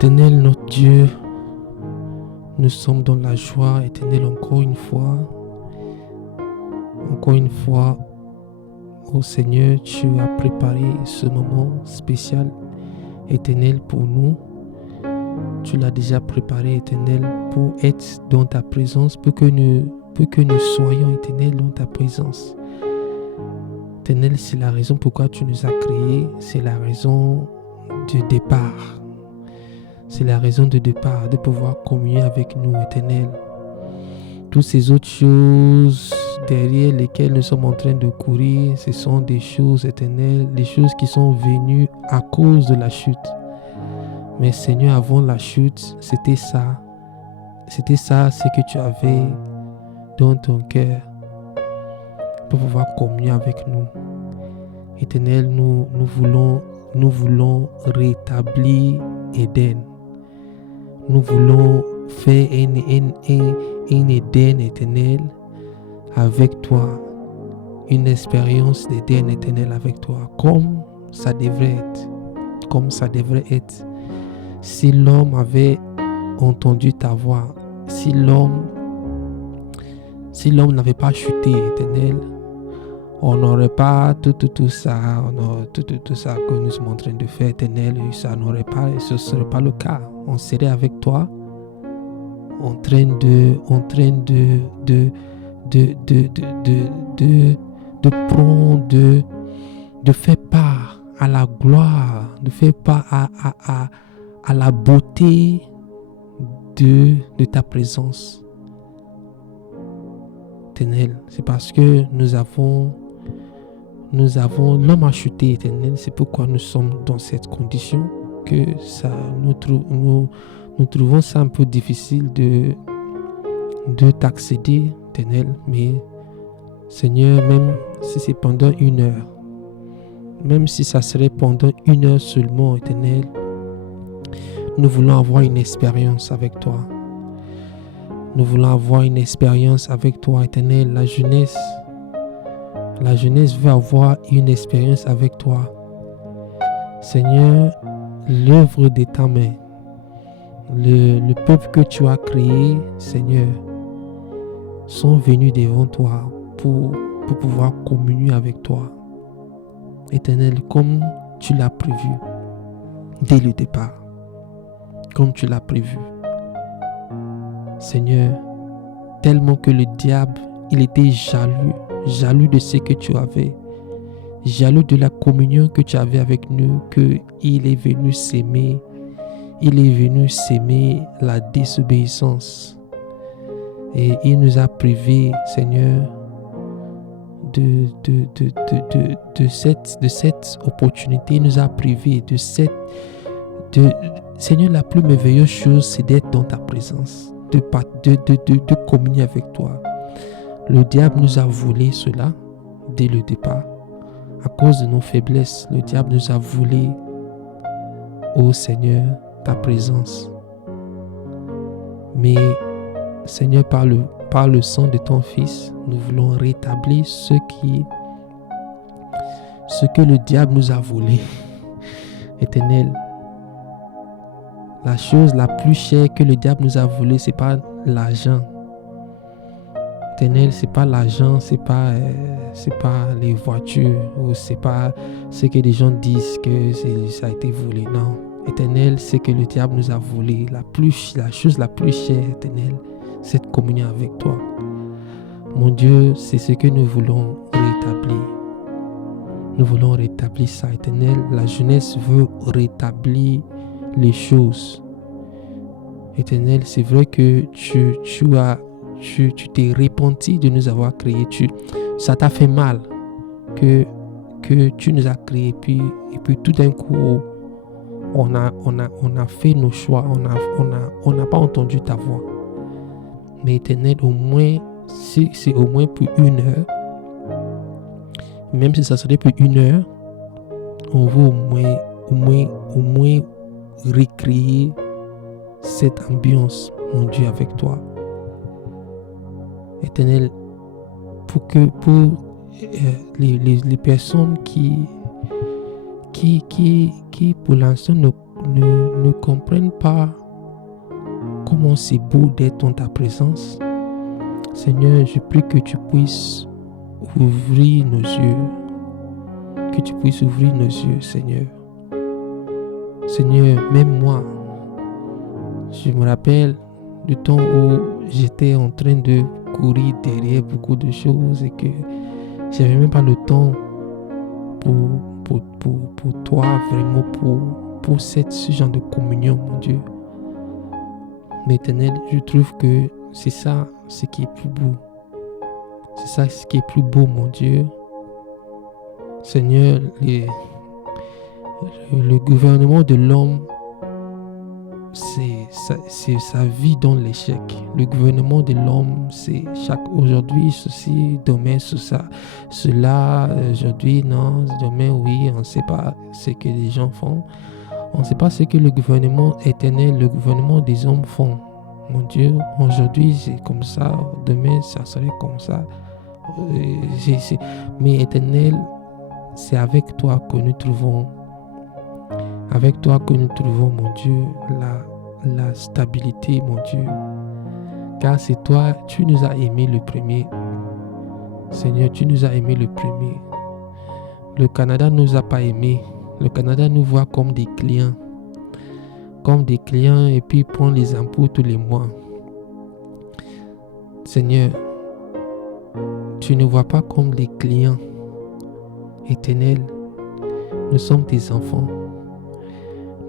Éternel, notre Dieu, nous sommes dans la joie, Éternel, encore une fois, ô Seigneur, tu as préparé ce moment spécial, Éternel, pour nous. Tu l'as déjà préparé, Éternel, pour être dans ta présence, pour que nous soyons, Éternel, dans ta présence. Éternel, c'est la raison pourquoi tu nous as créés, c'est la raison de départ. C'est la raison de départ, de pouvoir communier avec nous, Éternel. Toutes ces autres choses derrière lesquelles nous sommes en train de courir, ce sont des choses éternelles, des choses qui sont venues à cause de la chute. Mais Seigneur, avant la chute, c'était ça. C'était ça, ce que tu avais dans ton cœur pour pouvoir communier avec nous. Éternel, nous voulons rétablir Éden. Nous voulons faire un Éden éternel avec toi. Une expérience d'Éden éternel avec toi. Comme ça devrait être. Comme ça devrait être. Si l'homme avait entendu ta voix, si l'homme n'avait pas chuté, Éternel, on n'aurait pas tout ça que nous sommes en train de faire, Éternel, ce ne serait pas le cas. On serait avec toi, en train de prendre, de faire part à la gloire, de faire part à la beauté de ta présence. Éternel, c'est parce que nous avons l'homme a chuté, Éternel, c'est pourquoi nous sommes dans cette condition que ça nous trouvons ça un peu difficile de t'accéder, Éternel, mais Seigneur, même si c'est pendant 1 heure, même si ça serait pendant 1 heure seulement, Éternel, nous voulons avoir une expérience avec toi. Nous voulons avoir une expérience avec toi, Éternel. La jeunesse veut avoir une expérience avec toi. Seigneur, l'œuvre de ta main, le peuple que tu as créé, Seigneur, sont venus devant toi pour pouvoir communier avec toi. Éternel, comme tu l'as prévu dès le départ, comme tu l'as prévu. Seigneur, tellement que le diable, il était jaloux de ce que tu avais, jaloux de la communion que tu avais avec nous, qu'il est venu s'aimer, la désobéissance. Et il nous a privés, Seigneur, de cette opportunité. Il nous a privés Seigneur, la plus merveilleuse chose, c'est d'être dans ta présence, de communier avec toi. Le diable nous a volé cela dès le départ. À cause de nos faiblesses, le diable nous a volé, ô Seigneur, ta présence. Mais, Seigneur, par le sang de ton Fils, nous voulons rétablir ce que le diable nous a volé. Éternel, la chose la plus chère que le diable nous a volé, c'est pas l'argent. Éternel, c'est pas l'argent, c'est pas les voitures, ou c'est pas ce que les gens disent que ça a été volé. Non. Éternel, c'est que le diable nous a volé. La chose la plus chère, Éternel, c'est de communier avec toi. Mon Dieu, c'est ce que nous voulons rétablir. Nous voulons rétablir ça, Éternel. La jeunesse veut rétablir les choses. Éternel, c'est vrai que tu t'es repenti de nous avoir créés. Ça t'a fait mal que tu nous as créés. Et puis tout d'un coup, on a fait nos choix. On n'a pas entendu ta voix. Mais Éternel, au moins, si c'est au moins pour 1 heure, même si ça serait pour 1 heure, on veut au moins recréer cette ambiance, mon Dieu, avec toi. Éternel, pour les personnes qui pour l'instant ne comprennent pas comment c'est beau d'être dans ta présence. Seigneur, je prie que tu puisses ouvrir nos yeux. Que tu puisses ouvrir nos yeux, Seigneur. Seigneur, même moi, je me rappelle du temps où j'étais en train de courir derrière beaucoup de choses et que j'avais même pas le temps pour toi, vraiment pour ce genre de communion, mon Dieu. Mais Éternel, je trouve que c'est ça ce qui est plus beau. C'est ça ce qui est plus beau, mon Dieu. Seigneur, le gouvernement de l'homme, c'est sa vie dans l'échec. Le gouvernement de l'homme, c'est aujourd'hui ceci, demain cela, aujourd'hui non, demain oui, on ne sait pas ce que les gens font. On ne sait pas ce que le gouvernement éternel, le gouvernement des hommes font. Mon Dieu, aujourd'hui c'est comme ça, demain ça serait comme ça. Mais éternel, c'est avec toi que nous trouvons. Avec toi que nous trouvons, mon Dieu, la stabilité, mon Dieu. Car c'est toi, tu nous as aimés le premier. Seigneur, tu nous as aimés le premier. Le Canada ne nous a pas aimés. Le Canada nous voit comme des clients. Comme des clients et puis prend les impôts tous les mois. Seigneur, tu ne vois pas comme des clients. Éternel, nous sommes tes enfants.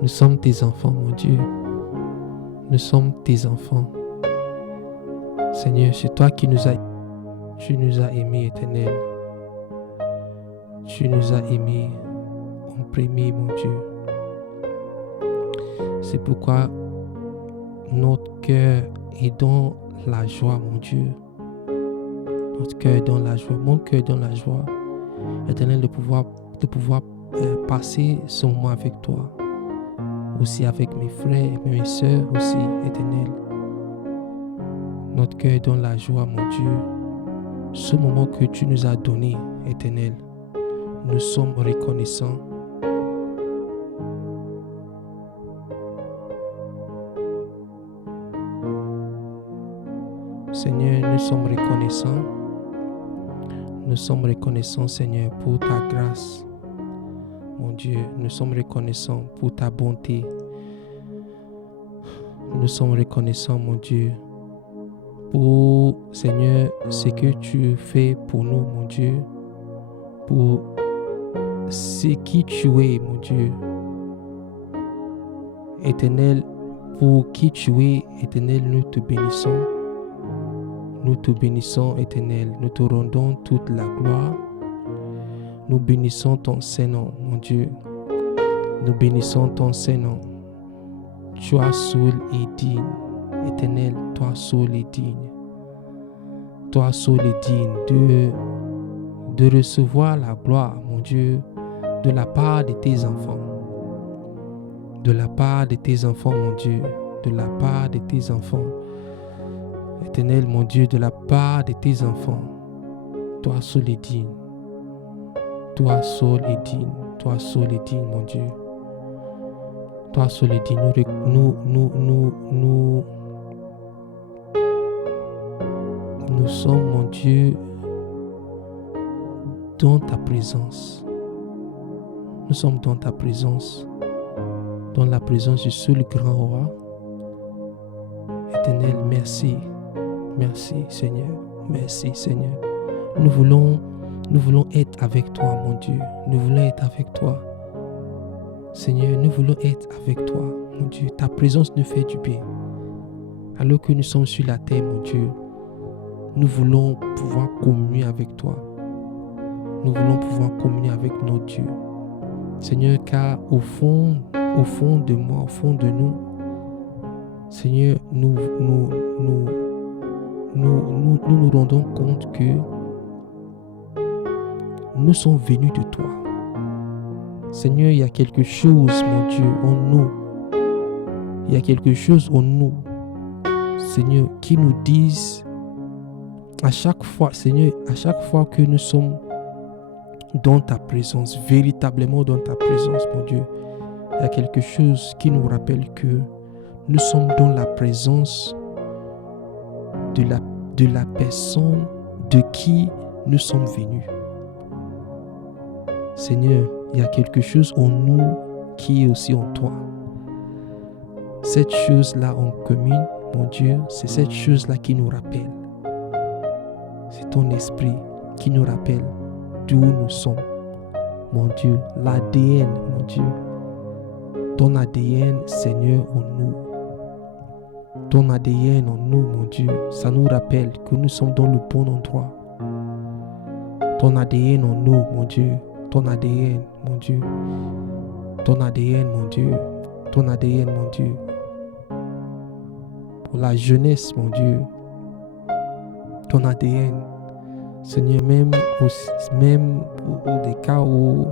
Nous sommes tes enfants, mon Dieu. Nous sommes tes enfants. Seigneur, c'est toi qui tu nous as aimés, Éternel. Tu nous as aimés en premier, mon Dieu. C'est pourquoi notre cœur est dans la joie, mon Dieu. Notre cœur est dans la joie. Mon cœur est dans la joie. Éternel, de pouvoir passer ce moment avec toi. Aussi avec mes frères et mes sœurs aussi, Éternel. Notre cœur est dans la joie, mon Dieu. Ce moment que tu nous as donné, Éternel, nous sommes reconnaissants. Seigneur, nous sommes reconnaissants. Nous sommes reconnaissants, Seigneur, pour ta grâce. Mon Dieu, nous sommes reconnaissants pour ta bonté. Nous sommes reconnaissants, mon Dieu, pour, Seigneur, ce que tu fais pour nous, mon Dieu, pour ce qui tu es, mon Dieu. Éternel, pour qui tu es, Éternel, nous te bénissons. Nous te bénissons, Éternel. Nous te rendons toute la gloire. Nous bénissons ton Saint-Nom, mon Dieu. Nous bénissons ton Saint-Nom. Toi seul est digne, Éternel. Toi seul est digne. Toi seul est digne de recevoir la gloire, mon Dieu, de la part de tes enfants. De la part de tes enfants, mon Dieu. De la part de tes enfants. Éternel, mon Dieu, de la part de tes enfants. Toi seul est digne. Toi seul est digne. Toi seul est digne, mon Dieu. Toi seul est digne. Nous sommes, mon Dieu, dans ta présence. Nous sommes dans ta présence. Dans la présence du seul grand roi. Éternel, merci. Merci, Seigneur. Merci, Seigneur. Nous voulons être avec toi, mon Dieu. Nous voulons être avec toi. Seigneur, nous voulons être avec toi, mon Dieu. Ta présence nous fait du bien. Alors que nous sommes sur la terre, mon Dieu, nous voulons pouvoir communier avec toi. Nous voulons pouvoir communier avec notre Dieu. Seigneur, car au fond de moi, au fond de nous, Seigneur, nous rendons compte que nous sommes venus de toi. Seigneur, il y a quelque chose, mon Dieu, en nous. Il y a quelque chose en nous, Seigneur, qui nous disent à chaque fois, Seigneur, à chaque fois que nous sommes dans ta présence, véritablement dans ta présence, mon Dieu, Il y a quelque chose qui nous rappelle que nous sommes dans la présence de la personne de qui nous sommes venus. Seigneur, il y a quelque chose en nous qui est aussi en toi. Cette chose-là en commune, mon Dieu, c'est cette chose-là qui nous rappelle. C'est ton esprit qui nous rappelle d'où nous sommes. Mon Dieu, l'ADN, mon Dieu. Ton ADN, Seigneur, en nous. Ton ADN en nous, mon Dieu, ça nous rappelle que nous sommes dans le bon endroit. Ton ADN en nous, mon Dieu. Ton ADN, mon Dieu. Ton ADN, mon Dieu. Ton ADN, mon Dieu. Pour la jeunesse, mon Dieu. Ton ADN. Seigneur, même au des cas où,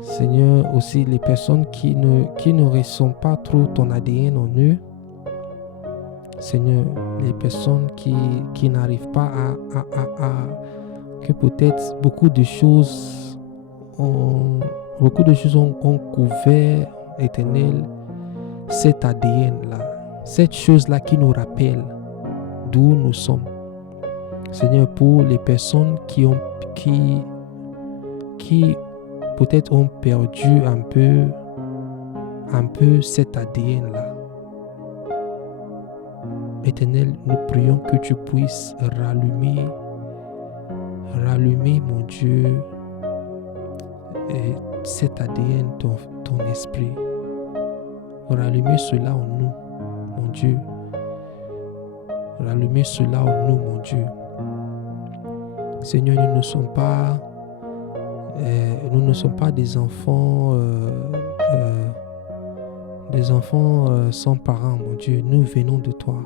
Seigneur, aussi les personnes qui ne ressentent pas trop ton ADN en eux, Seigneur, les personnes qui n'arrivent pas à que peut-être beaucoup de choses ont couvert, Éternel, cet ADN-là, cette chose-là qui nous rappelle d'où nous sommes. Seigneur, pour les personnes qui peut-être ont perdu un peu cet ADN-là. Éternel, nous prions que tu puisses rallumer, mon Dieu, cet ADN, ton esprit. Rallumer cela en nous, mon Dieu. Rallumer cela en nous, mon Dieu. Seigneur, nous ne sommes pas des enfants sans parents, mon Dieu. Nous venons de toi.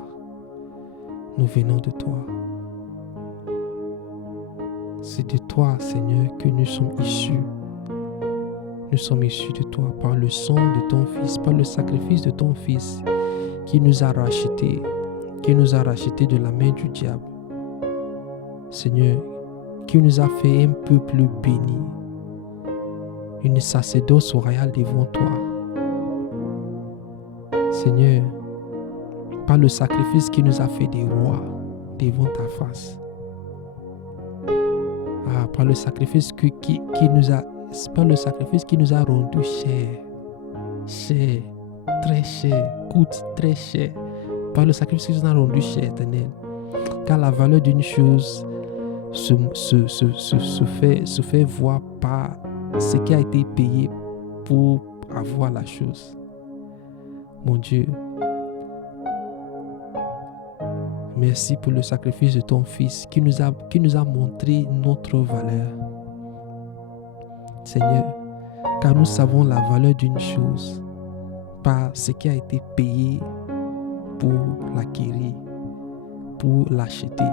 Nous venons de toi. C'est de toi, Seigneur, que nous sommes issus. Nous sommes issus de toi par le sang de ton Fils, par le sacrifice de ton Fils qui nous a rachetés de la main du diable. Seigneur, qui nous a fait un peuple béni, une sacerdoce royale devant toi. Seigneur, par le sacrifice qui nous a fait des rois devant ta face. Par le sacrifice qui nous a rendu cher, très cher, coûte très cher. Par le sacrifice qui nous a rendu cher, Éternel. Car la valeur d'une chose se fait voir par ce qui a été payé pour avoir la chose. Mon Dieu, merci pour le sacrifice de ton Fils qui nous a montré notre valeur. Seigneur, car nous savons la valeur d'une chose par ce qui a été payé pour l'acquérir, pour l'acheter.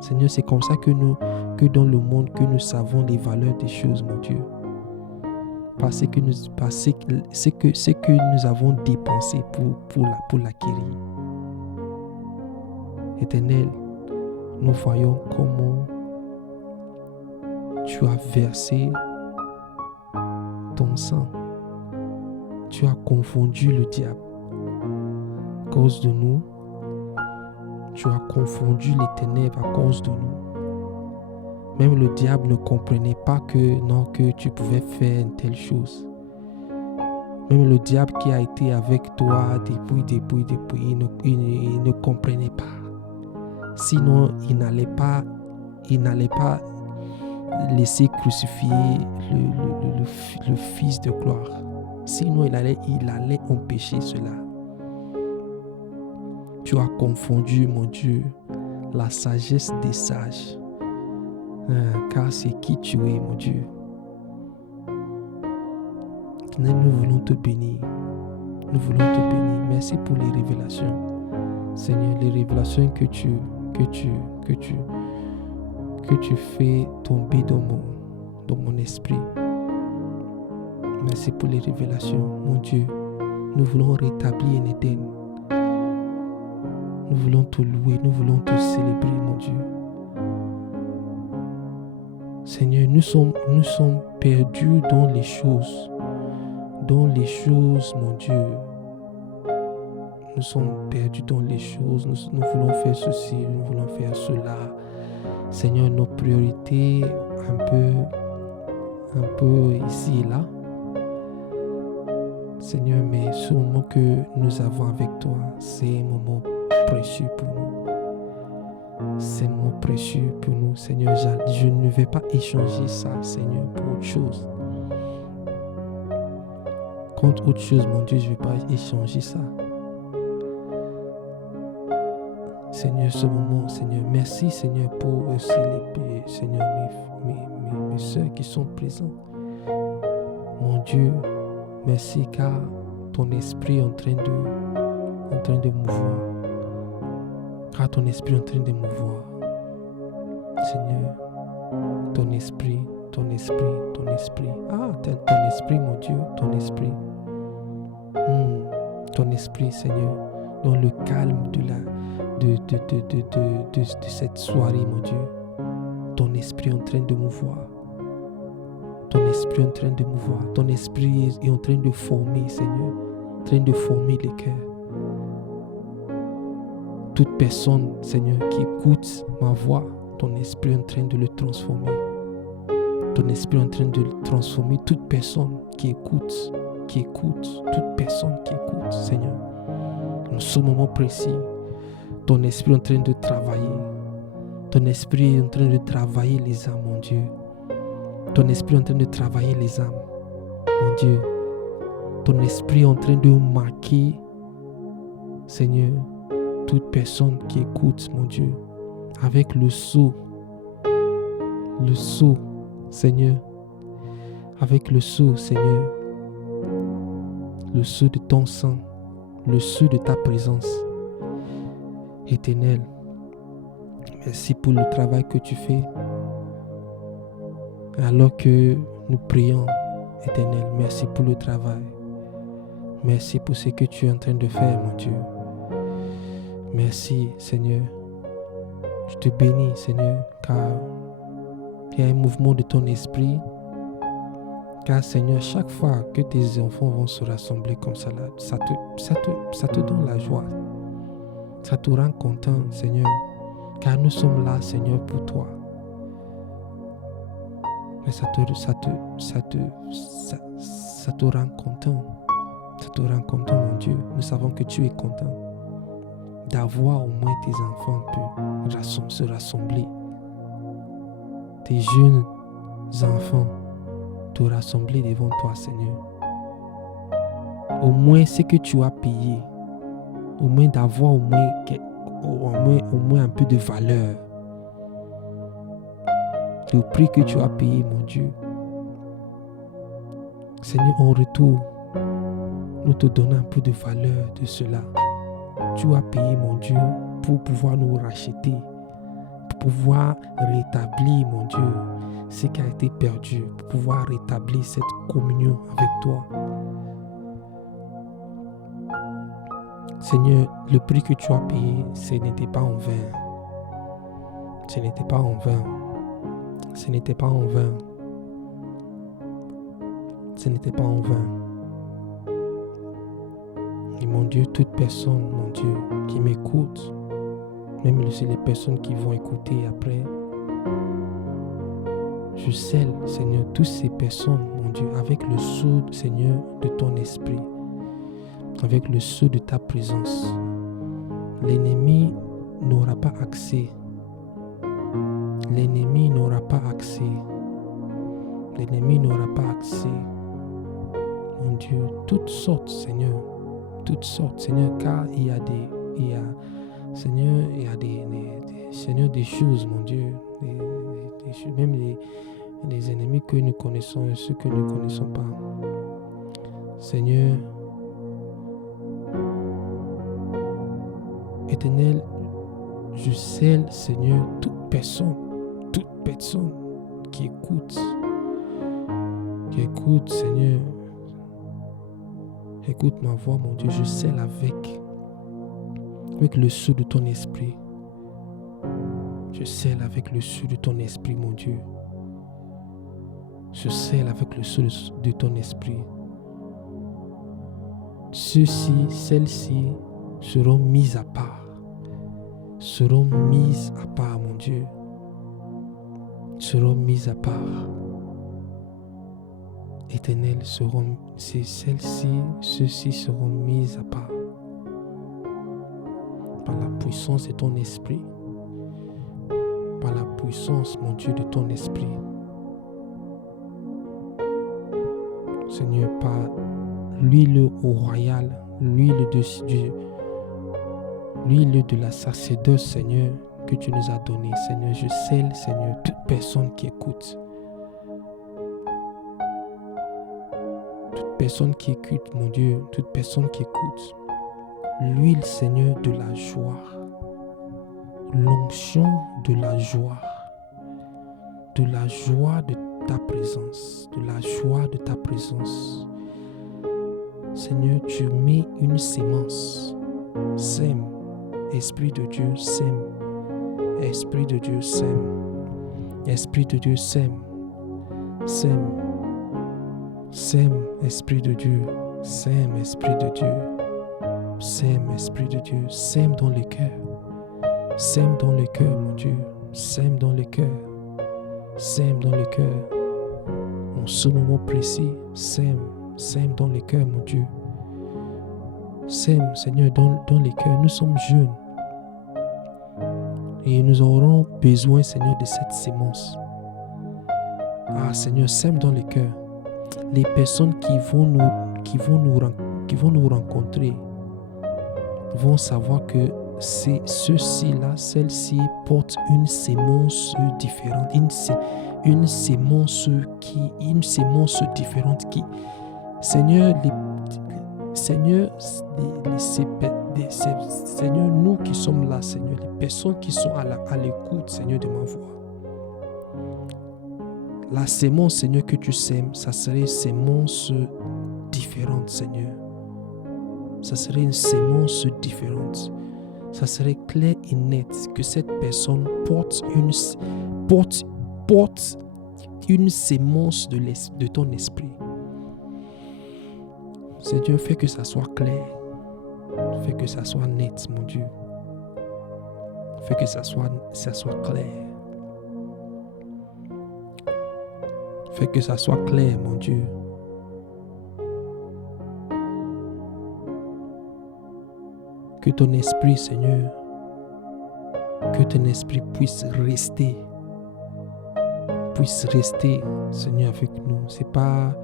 Seigneur, c'est comme ça que dans le monde, que nous savons les valeurs des choses, mon Dieu. Parce que nous avons dépensé pour l'acquérir. Éternel, nous voyons comment tu as versé ton sang. Tu as confondu le diable. À cause de nous, tu as confondu les ténèbres à cause de nous. Même le diable ne comprenait pas que tu pouvais faire une telle chose. Même le diable qui a été avec toi depuis, il ne comprenait pas. Sinon, il n'allait pas laisser crucifier le Fils de gloire. Sinon, il allait empêcher cela. Tu as confondu, mon Dieu, la sagesse des sages. Car c'est qui tu es, mon Dieu. Nous voulons te bénir. Nous voulons te bénir. Merci pour les révélations. Seigneur, les révélations que tu fais tomber dans mon esprit. Merci pour les révélations, mon Dieu. Nous voulons rétablir un Éden. Nous voulons te louer, nous voulons te célébrer, mon Dieu. Seigneur, nous sommes perdus dans les choses dans les choses, mon Dieu. Nous sommes perdus dans les choses. Nous voulons faire ceci, nous voulons faire cela. Seigneur, nos priorités un peu ici et là. Seigneur, mais ce moment que nous avons avec toi, c'est un moment précieux pour nous. C'est un moment précieux pour nous, Seigneur. Je ne vais pas échanger ça, Seigneur, pour autre chose. Contre autre chose, mon Dieu, je ne vais pas échanger ça. Seigneur, ce moment, Seigneur, merci, Seigneur, pour aussi Seigneur, mes soeurs qui sont présentes. Mon Dieu, merci car ton esprit est en train de mouvoir. Car ton esprit est en train de mouvoir. Seigneur, ton esprit. Ah, ton esprit, mon Dieu, ton esprit. Ton esprit, Seigneur, dans le calme de cette soirée, mon Dieu. Ton esprit est en train de mouvoir. Ton esprit est en train de mouvoir. Ton esprit est en train de former, Seigneur. En train de former les cœurs. Toute personne, Seigneur, qui écoute ma voix, ton esprit est en train de le transformer. Ton esprit est en train de transformer toute personne qui écoute, toute personne qui écoute, Seigneur. En ce moment précis, ton esprit est en train de travailler. Ton esprit est en train de travailler les âmes, mon Dieu. Ton esprit est en train de travailler les âmes, mon Dieu. Ton esprit est en train de marquer, Seigneur, toute personne qui écoute, mon Dieu, avec le sceau, Seigneur, avec le sceau, Seigneur, le sceau de ton sang, le sceau de ta présence éternelle. Merci pour le travail que tu fais. Alors que nous prions, Éternel, merci pour le travail. Merci pour ce que tu es en train de faire, mon Dieu. Merci, Seigneur. Je te bénis, Seigneur, car il y a un mouvement de ton esprit. Car, Seigneur, chaque fois que tes enfants vont se rassembler comme ça, là, ça te donne la joie. Ça te rend content, Seigneur. Car nous sommes là, Seigneur, pour toi. Mais ça te rend content. Ça te rend content, mon Dieu. Nous savons que tu es content d'avoir au moins tes enfants peuvent se rassembler. Tes jeunes enfants te rassembler devant toi, Seigneur. Au moins ce que tu as payé. Au moins d'avoir au moins un peu de valeur. Le prix que tu as payé, mon Dieu. Seigneur, en retour, nous te donnons un peu de valeur de cela. Tu as payé, mon Dieu, pour pouvoir nous racheter, pour pouvoir rétablir, mon Dieu, ce qui a été perdu, pour pouvoir rétablir cette communion avec toi. Seigneur, le prix que tu as payé, ce n'était pas en vain. Ce n'était pas en vain. Ce n'était pas en vain. Ce n'était pas en vain. Et mon Dieu, toute personne, mon Dieu, qui m'écoute, même aussi les personnes qui vont écouter après, je scelle, Seigneur, toutes ces personnes, mon Dieu, avec le sceau, Seigneur, de ton esprit, avec le sceau de ta présence. L'ennemi n'aura pas accès. L'ennemi n'aura pas accès. L'ennemi n'aura pas accès. Mon Dieu, toutes sortes, Seigneur. Toutes sortes, Seigneur, car Seigneur, il y a Seigneur, des choses, mon Dieu. Des choses, même les ennemis que nous connaissons et ceux que nous ne connaissons pas. Seigneur, Éternel, je scelle, Seigneur, toute personne qui écoute, Seigneur, écoute ma voix, mon Dieu, je scelle avec le sceau de ton esprit. Je scelle avec le sceau de ton esprit, mon Dieu. Je scelle avec le sceau de ton esprit. celles-ci seront mises à part. Seront mises à part, mon Dieu. Seront mises à part. Éternel, ceux-ci seront mises à part. Par la puissance de ton esprit. Par la puissance, mon Dieu, de ton esprit. Seigneur, par l'huile royale, l'huile de la sacerdoce, Seigneur, que tu nous as donnée. Seigneur, je scelle, Seigneur, toute personne qui écoute. Toute personne qui écoute, mon Dieu, toute personne qui écoute. L'huile, Seigneur, de la joie. L'onction de la joie. De la joie de ta présence. De la joie de ta présence. Seigneur, tu mets une sémence. Sème. Esprit de Dieu, sème. Esprit de Dieu, sème. Esprit de Dieu, sème. Sème. Sème, Esprit de Dieu. Sème, Esprit de Dieu. Sème, Esprit de Dieu. Sème dans les cœurs. Sème dans les cœurs, mon Dieu. Sème dans les cœurs. Sème dans les cœurs. En ce moment précis, sème. Sème dans les cœurs, mon Dieu. Sème, Seigneur, dans les cœurs. Nous sommes jeunes. Et nous aurons besoin, Seigneur, de cette sémence. Ah, Seigneur, sème dans les cœurs. Les personnes qui vont nous rencontrer vont savoir que c'est ceux-ci-là, celles-ci portent une sémence différente. Une sémence différente qui... Seigneur, Seigneur, nous qui sommes là, Seigneur, les personnes qui sont à l'écoute, Seigneur, de ma voix. La sémence, Seigneur, que tu sèmes, ça serait une sémence différente, Seigneur. Ça serait une sémence différente. Ça serait clair et net que cette personne porte une sémence de ton esprit. Seigneur, fais que ça soit clair. Fais que ça soit net, mon Dieu. Fais que ça soit clair. Fais que ça soit clair, mon Dieu. Que ton esprit, Seigneur, que ton esprit puisse rester, Seigneur, avec nous. C'est pas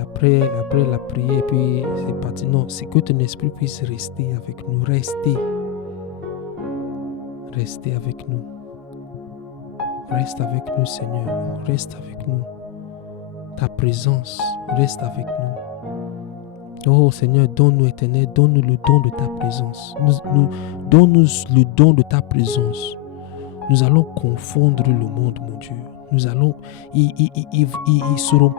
après la prière, puis c'est parti. Non, c'est que ton esprit puisse rester avec nous. Rester avec nous. Reste avec nous, Seigneur. Reste avec nous. Ta présence reste avec nous. Oh Seigneur, donne-nous, Éternel, donne-nous le don de ta présence. Donne-nous le don de ta présence. Nous allons confondre le monde, mon Dieu. Nous allons, ils seront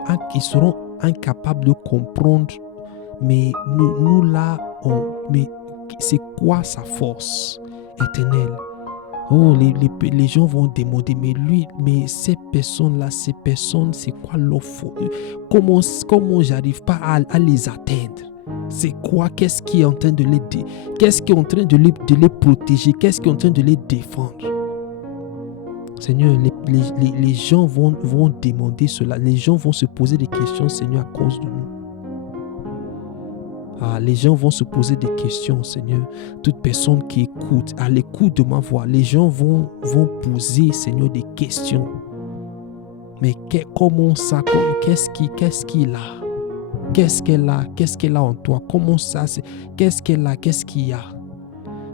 incapables de comprendre. Mais nous là, mais c'est quoi sa force, Éternel? Oh, les gens vont demander, mais ces personnes-là, c'est quoi leur faute? Comment j'arrive pas à les atteindre? C'est quoi? Qu'est-ce qui est en train de les protéger? Qu'est-ce qui est en train de les défendre? Seigneur, les gens vont demander cela. Les gens vont se poser des questions, Seigneur, à cause de nous. Ah, les gens vont se poser des questions, Seigneur. Toute personne qui écoute, à l'écoute de ma voix, les gens vont poser, Seigneur, des questions. Mais comment ça? Qu'est-ce qu'il a? Qu'est-ce qu'elle a en toi? Comment ça? Qu'est-ce qu'elle a? Qu'est-ce qu'il y a?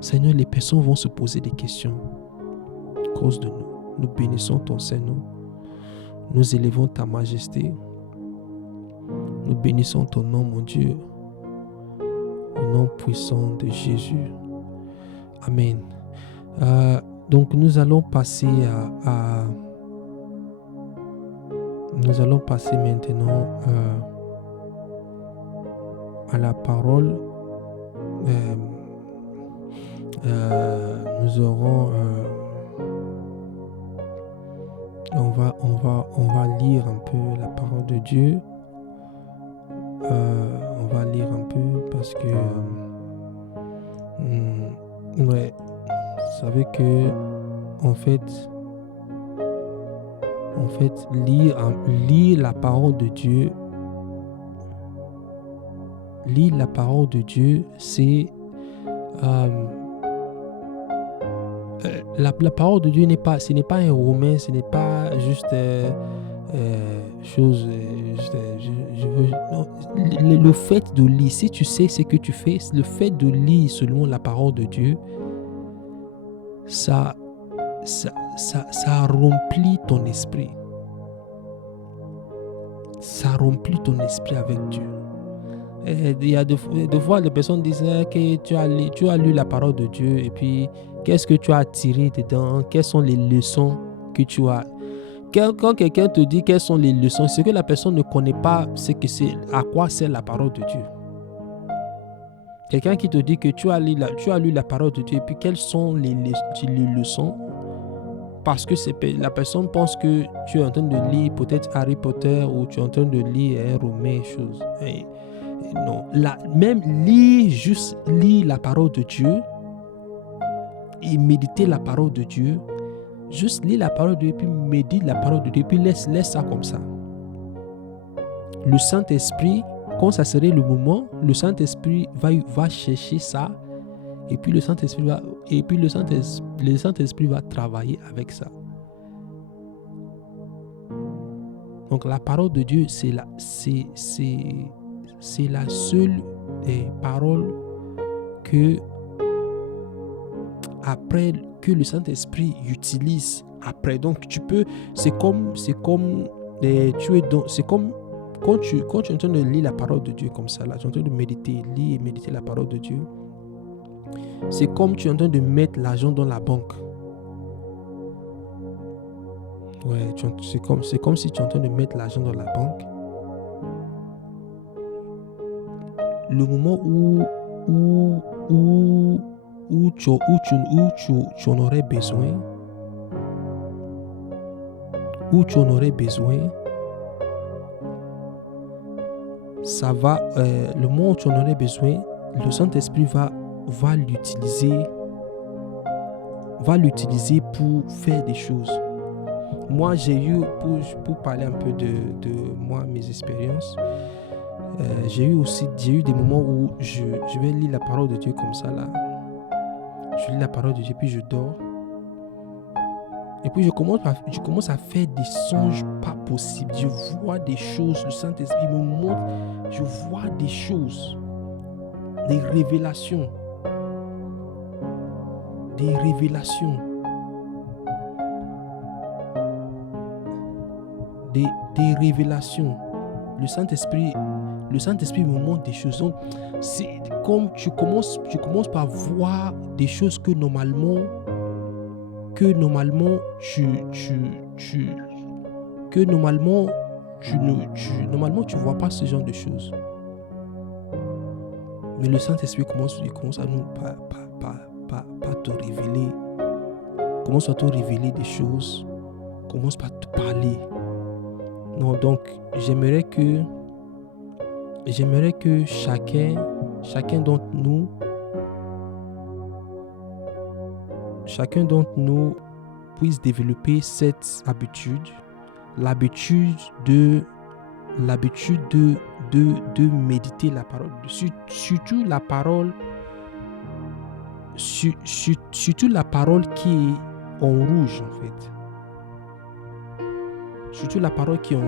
Seigneur, les personnes vont se poser des questions à cause de nous. Nous bénissons ton Saint-Nom. Nous élevons ta majesté. Nous bénissons ton nom, mon Dieu. Au nom puissant de Jésus. Amen. Donc nous allons passer maintenant à la parole. Nous aurons on va lire un peu la parole de Dieu. On va lire un peu parce que ouais, vous savez que en fait lire la parole de Dieu, c'est la parole de Dieu ce n'est pas un romain, ce n'est pas juste chose. Non. Le fait de lire, si tu sais ce que tu fais, le fait de lire seulement la parole de Dieu, ça remplit ton esprit. Ça remplit ton esprit avec Dieu. Et il y a des fois, les personnes disent que tu as lu la parole de Dieu et puis qu'est-ce que tu as tiré dedans? Quelles sont les leçons que tu as? Quand quelqu'un te dit quelles sont les leçons, c'est que la personne ne connaît pas à quoi sert la parole de Dieu. Quelqu'un qui te dit que tu as lu la parole de Dieu et puis quelles sont les leçons, parce que la personne pense que tu es en train de lire peut-être Harry Potter ou tu es en train de lire un roman, chose. Et non, même juste lire la parole de Dieu et méditer la parole de Dieu, juste lire la parole de Dieu et puis médite la parole de Dieu et puis laisse ça comme ça. Le Saint-Esprit, quand ça serait le moment, le Saint-Esprit va chercher ça et puis le Saint-Esprit va travailler avec ça. Donc la parole de Dieu, c'est la seule parole que après que le Saint-Esprit utilise après. Donc c'est comme quand tu es en train de lire la parole de Dieu comme ça, là, tu es en train de lire et méditer la parole de Dieu. C'est comme tu es en train de mettre l'argent dans la banque. Ouais, c'est comme si tu es en train de mettre l'argent dans la banque. Le moment où tu en aurais besoin, ça va, le moment où tu en aurais besoin, le Saint-Esprit va l'utiliser pour faire des choses. Moi, j'ai eu, pour parler un peu de moi, mes expériences, j'ai eu des moments où je vais lire la parole de Dieu comme ça, là. Je lis la parole de Dieu, puis je dors. Et puis je commence à faire des songes pas possibles. Je vois des choses, le Saint-Esprit me montre, je vois des choses, des révélations. Des révélations. Le Saint-Esprit me montre des choses. Donc, c'est comme tu commences par voir des choses que normalement tu vois pas ce genre de choses. Mais le Saint-Esprit commence à nous pas te révéler. Commence à te révéler des choses. Commence par te parler. Non, donc j'aimerais que chacun d'entre nous puisse développer cette habitude, l'habitude de méditer la parole, surtout la parole qui est en rouge, en fait. Surtout la parole qui est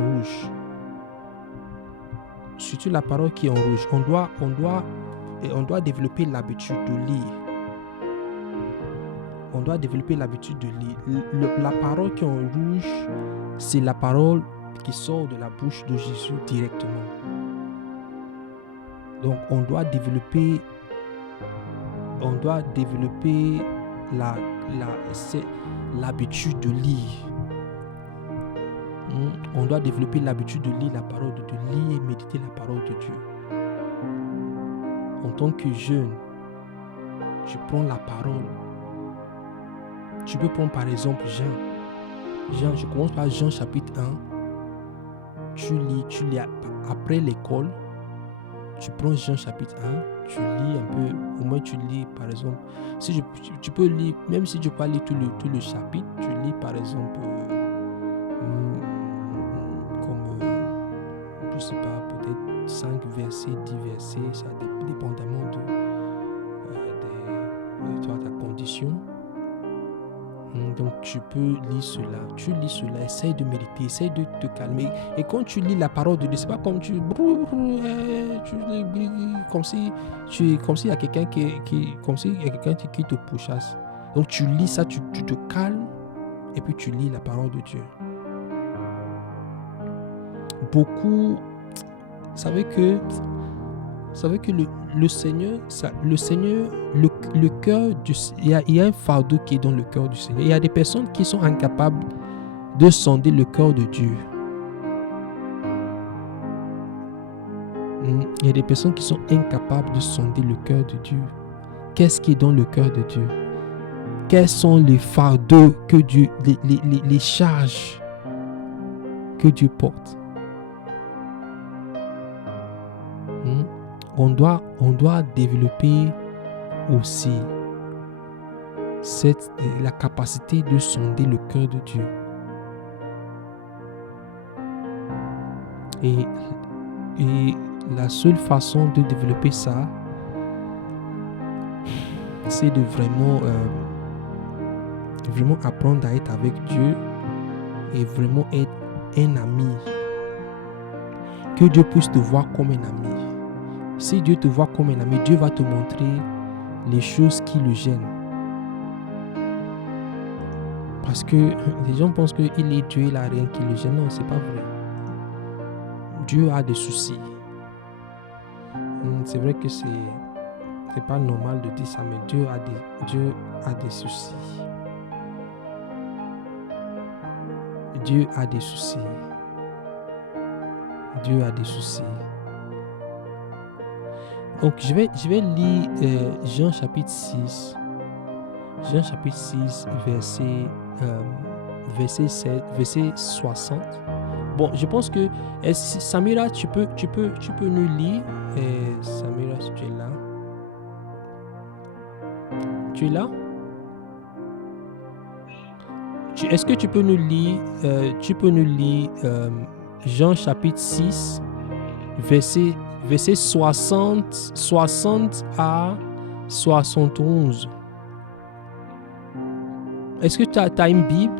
en rouge. On doit développer l'habitude de lire. La parole qui est en rouge, c'est la parole qui sort de la bouche de Jésus directement. Donc on doit développer l'habitude de lire. On doit développer l'habitude de lire la parole de Dieu, lire et méditer la parole de Dieu. En tant que jeune, je prends la parole. Tu peux prendre par exemple Jean, je commence par Jean chapitre 1. Tu lis après l'école, tu prends Jean chapitre 1, tu lis un peu, au moins tu lis par exemple, tu peux lire, même si tu peux pas lire tout le chapitre, tu lis par exemple comme, je sais pas, peut-être 5 versets, 10 versets, ça dépendamment de toi, ta condition. Donc tu peux lire cela, essaye de méditer, essaye de te calmer. Et quand tu lis la parole de Dieu, c'est pas comme comme s'il y a quelqu'un qui te pourchasse. Donc tu lis ça, tu te calmes et puis tu lis la parole de Dieu. Beaucoup, vous savez que le Seigneur, le cœur il y a un fardeau qui est dans le cœur du Seigneur. Il y a des personnes qui sont incapables de sonder le cœur de Dieu. Il y a des personnes qui sont incapables de sonder le cœur de Dieu. Qu'est-ce qui est dans le cœur de Dieu? Quels sont les fardeaux que Dieu, les charges que Dieu porte? On doit développer aussi la capacité de sonder le cœur de Dieu. Et la seule façon de développer ça, c'est de vraiment apprendre à être avec Dieu et vraiment être un ami. Que Dieu puisse te voir comme un ami. Si Dieu te voit comme un ami, Dieu va te montrer les choses qui le gênent. Parce que les gens pensent qu'il est Dieu, il n'a rien qui le gêne. Non, c'est pas vrai. Dieu a des soucis. C'est vrai que c'est pas normal de dire ça, mais Dieu a des soucis. Dieu a des soucis. Dieu a des soucis. Donc, je vais lire Jean chapitre 6. Jean chapitre 6, verset 60. Bon, je pense que Samira, tu peux nous lire. Samira, si tu es là. Tu es là? Est-ce que tu peux nous lire Jean chapitre 6, verset 60 à 71. Est-ce que tu as une Bible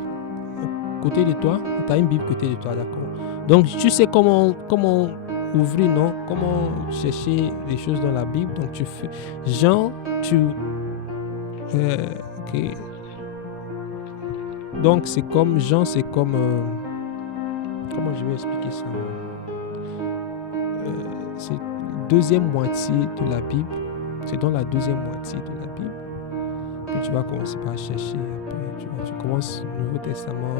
côté de toi? Tu as une Bible côté de toi, d'accord. Donc, tu sais comment ouvrir, non? Comment chercher les choses dans la Bible. Donc, tu fais Jean, okay. Donc, c'est comme Jean, c'est comme... comment je vais expliquer ça? C'est deuxième moitié de la Bible. C'est dans la deuxième moitié de la Bible que tu vas commencer par chercher. Après, tu commences le Nouveau Testament,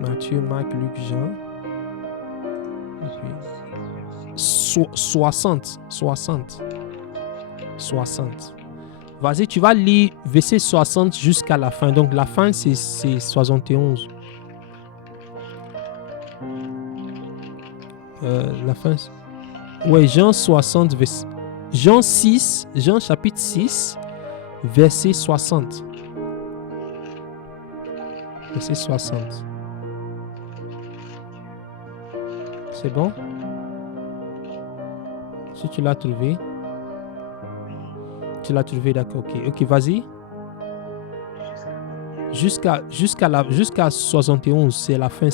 Matthieu, Marc, Luc, Jean. Et puis 60. Vas-y, tu vas lire verset 60 jusqu'à la fin. Donc la fin, c'est 71. La fin... Ouais, Jean 60, Jean chapitre 6, verset 60. Verset 60. C'est bon? Si tu l'as trouvé. Tu l'as trouvé, d'accord. Ok, vas-y. Jusqu'à 71, c'est la fin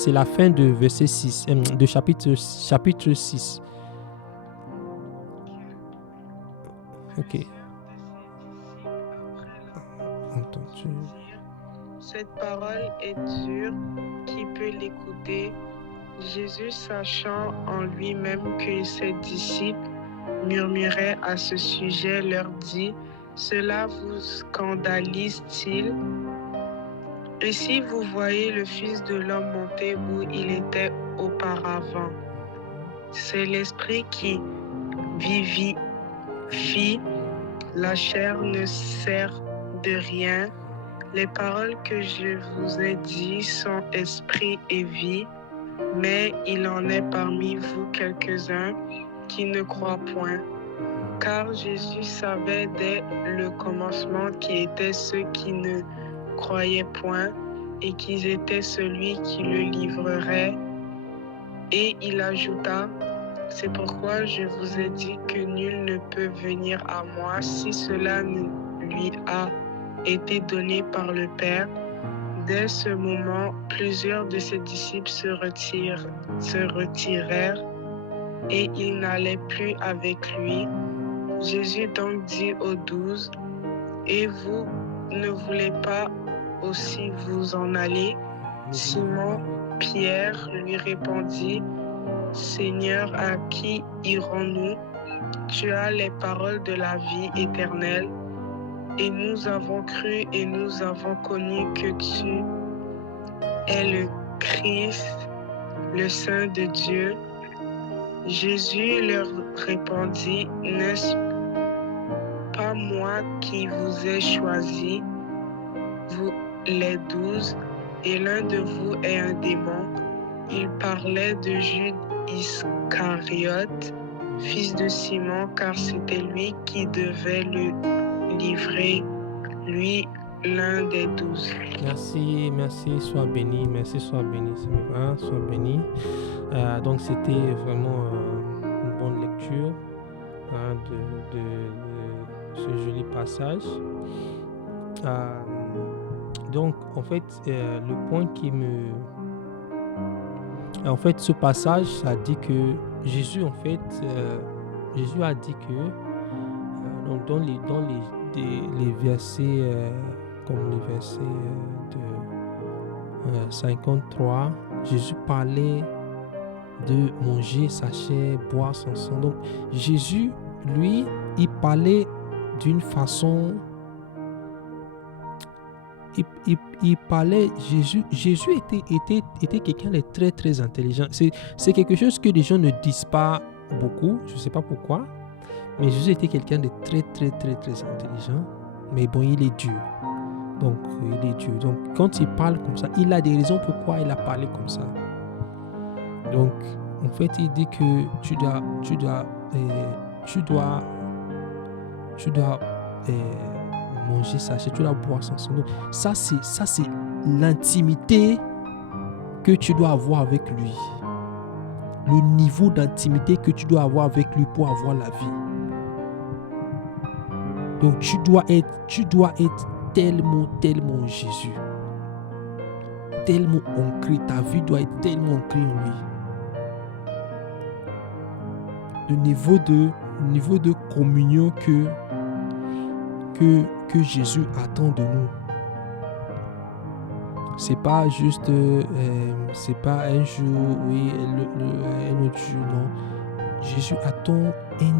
de verset 6, de chapitre 6. Ok. Entendu. Cette parole est dure, qui peut l'écouter? Jésus, sachant en lui-même que ses disciples murmuraient à ce sujet, leur dit: cela vous scandalise-t-il? Et si vous voyez le Fils de l'homme monter où il était auparavant, c'est l'Esprit qui vivifie, la chair ne sert de rien. Les paroles que je vous ai dites sont esprit et vie, mais il en est parmi vous quelques-uns qui ne croient point. Car Jésus savait dès le commencement qui étaient ceux qui ne croyaient point et qu'ils étaient celui qui le livrerait. Et il ajouta, c'est pourquoi je vous ai dit que nul ne peut venir à moi si cela ne lui a été donné par le Père. Dès ce moment, plusieurs de ses disciples se retirèrent et ils n'allaient plus avec lui. Jésus donc dit aux 12, et vous ne voulez pas aussi vous en aller? Simon Pierre lui répondit, Seigneur, à qui irons-nous? Tu as les paroles de la vie éternelle, et nous avons cru et nous avons connu que tu es le Christ, le Saint de Dieu. Jésus leur répondit, n'est-ce pas moi qui vous ai choisi, vous les 12, et l'un de vous est un démon? Il parlait de Judas Iscariote, fils de Simon, car c'était lui qui devait le livrer, lui, l'un des 12. Merci, sois béni, sois béni. Donc c'était vraiment une bonne lecture de ce joli passage. Donc en fait, le point qui me... En fait, ce passage, ça dit que Jésus, en fait, Jésus a dit que donc dans les versets, comme les versets de 53, Jésus parlait de manger sa chair, boire son sang. Donc Jésus, lui, il parlait d'une façon... Il parlait, Jésus était quelqu'un de très très intelligent. C'est quelque chose que les gens ne disent pas beaucoup, je ne sais pas pourquoi, mais Jésus était quelqu'un de très très très très intelligent, mais bon, il est Dieu. Donc il est Dieu. Donc quand il parle comme ça, il a des raisons pourquoi il a parlé comme ça. Donc en fait, il dit que tu dois manger sa chair, tu dois boire son sang. Donc, ça c'est l'intimité que tu dois avoir avec lui. Le niveau d'intimité que tu dois avoir avec lui pour avoir la vie. Donc tu dois être tellement Jésus. Tellement ancré, ta vie doit être tellement ancrée en lui. Le niveau de communion que Jésus attend de nous. C'est pas juste, c'est pas un jour, oui, un autre jour, non. Jésus attend un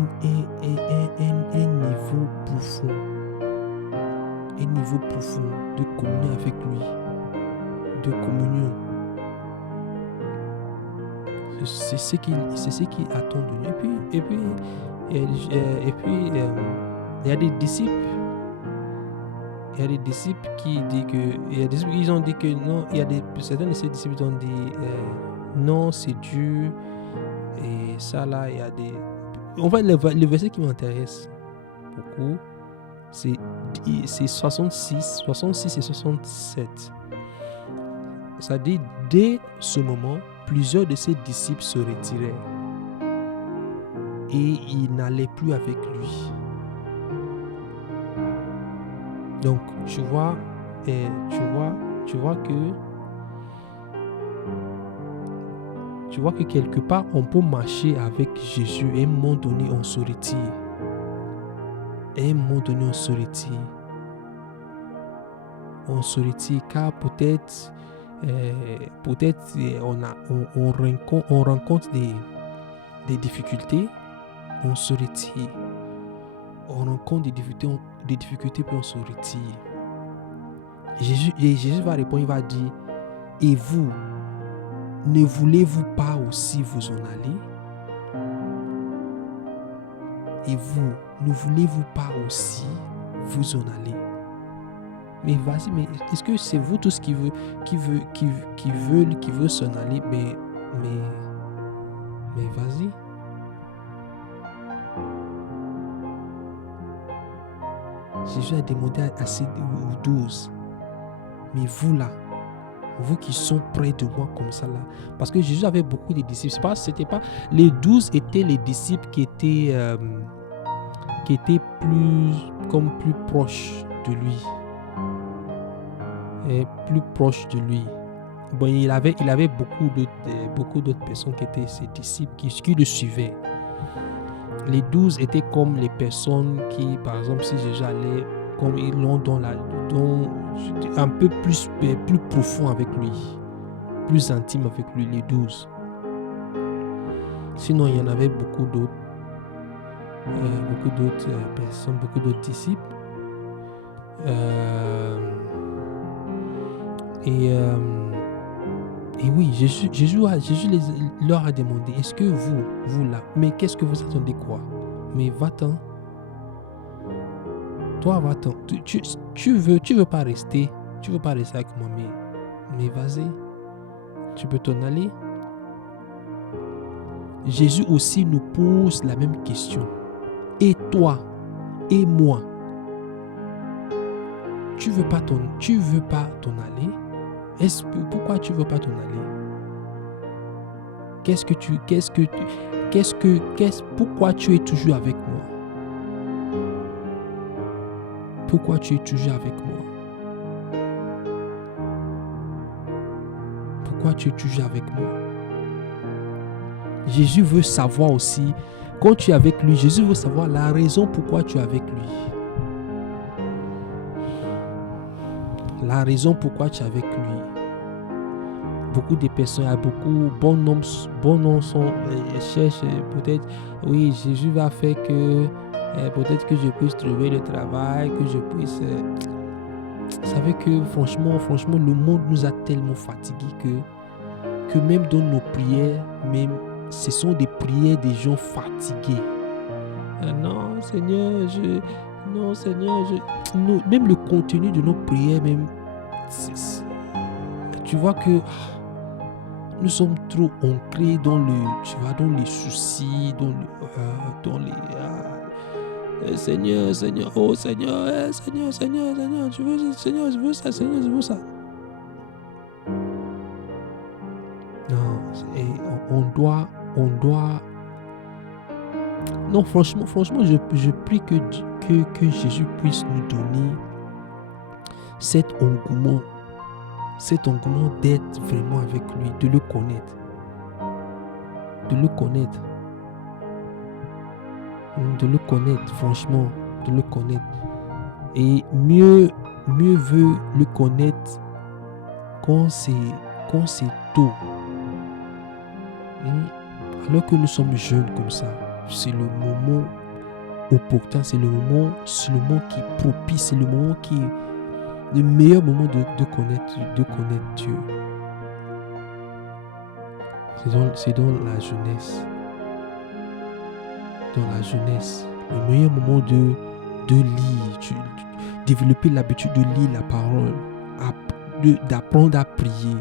niveau profond. Un niveau profond de communion avec lui. De communion. C'est ce qu'il attend de nous. Et puis, il y a des disciples. Il y a des disciples qui disent que... Il y a des disciples qui ont dit que non. Certains de ces disciples ont dit non, c'est Dieu. Et ça là, il y a des... En fait, le verset qui m'intéresse beaucoup, c'est 66 et 67. Ça dit, dès ce moment, plusieurs de ses disciples se retirèrent. Et ils n'allaient plus avec lui. Donc, tu vois que quelque part, on peut marcher avec Jésus et à un moment donné, on se retire. On se retire car peut-être on rencontre des difficultés, on se retire. On rencontre des difficultés puis on se retire. Jésus va répondre, il va dire, et vous, ne voulez-vous pas aussi vous en aller? Et vous, ne voulez-vous pas aussi vous en aller? Mais vas-y, mais est-ce que c'est vous tous qui veulent s'en aller? Mais vas-y. Jésus a demandé à ses 12, mais vous là, vous qui sont près de moi comme ça là, parce que Jésus avait beaucoup de disciples. C'était pas les 12 étaient les disciples qui étaient plus proches de lui, et plus proches de lui. Bon, il avait beaucoup d'autres personnes qui étaient ses disciples, qui le suivaient. Les 12 étaient comme les personnes qui, par exemple, si Jésus allait, comme ils l'ont un peu plus profond avec lui, plus intime avec lui, les 12. Sinon, il y en avait beaucoup d'autres personnes, beaucoup d'autres disciples. Et oui, Jésus leur a demandé, est-ce que vous là, mais qu'est-ce que vous attendez quoi? Mais va-t'en. Toi, va-t'en. Tu veux pas rester avec moi, mais vas-y. Tu peux t'en aller. Jésus aussi nous pose la même question. Et toi, et moi, tu veux pas t'en aller? Pourquoi tu veux pas t'en aller? Pourquoi tu es toujours avec moi? Pourquoi tu es toujours avec moi? Pourquoi tu es toujours avec moi? Jésus veut savoir aussi, quand tu es avec lui, Jésus veut savoir la raison pourquoi tu es avec lui. La raison pourquoi tu es avec lui. Beaucoup de personnes, bon nombre cherchent peut-être, oui, Jésus va faire que peut-être que je puisse trouver le travail, que je puisse... Vous savez que franchement, le monde nous a tellement fatigués que même dans nos prières, même ce sont des prières des gens fatigués. Non, Seigneur, même le contenu de nos prières, même, tu vois que nous sommes trop ancrés dans les soucis, Seigneur, oh Seigneur, Seigneur, je veux ça, Seigneur, je veux ça. Non, on doit. Non, franchement, je prie que Jésus puisse nous donner cet engouement d'être vraiment avec lui, de le connaître. Franchement, de le connaître. Et mieux veut le connaître quand c'est tôt. Alors que nous sommes jeunes comme ça, c'est le moment opportun, c'est le moment qui est propice, c'est le moment qui est le meilleur moment de connaître Dieu. C'est dans la jeunesse. Le meilleur moment de lire, développer l'habitude de lire la parole, d'apprendre à prier,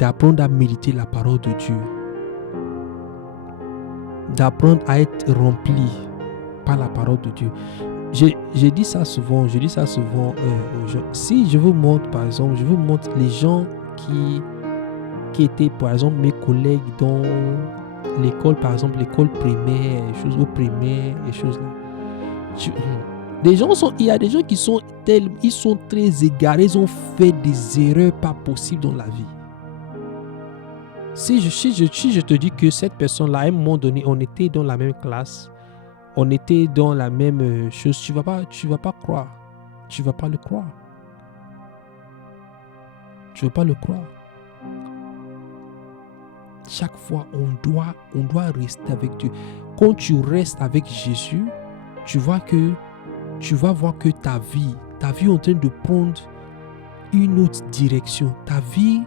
d'apprendre à méditer la parole de Dieu, d'apprendre à être rempli par la parole de Dieu. Je dis ça souvent aux gens. Si je vous montre, par exemple, les gens qui étaient, par exemple, mes collègues dans l'école, par exemple, l'école primaire, choses au primaire, et choses là. Il y a des gens qui sont ils sont très égarés, ils ont fait des erreurs pas possibles dans la vie. Si je te dis que cette personne-là, à un moment donné, on était dans la même classe, on était dans la même chose, tu vas pas croire. Tu vas pas le croire. Tu ne vas pas le croire. Chaque fois, on doit rester avec Dieu. Quand tu restes avec Jésus, tu vas voir que ta vie est en train de prendre une autre direction. Ta vie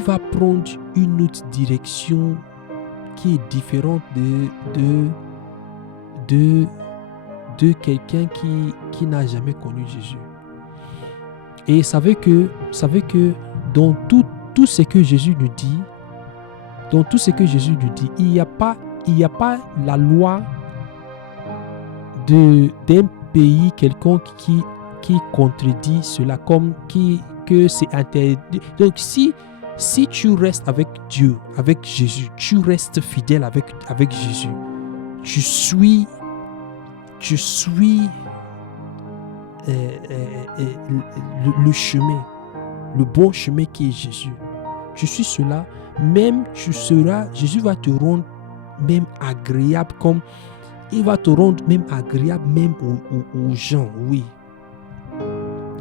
va prendre une autre direction qui est différente de quelqu'un qui n'a jamais connu Jésus. Et savez que dans tout ce que Jésus nous dit, il n'y a pas la loi d'un pays quelconque qui contredit cela, comme que c'est interdit. Donc si tu restes avec Dieu, avec Jésus, tu restes fidèle avec Jésus, tu suis le chemin, le bon chemin qui est Jésus. Tu suis cela, même Jésus va te rendre même agréable, comme il va te rendre même agréable même aux gens, oui.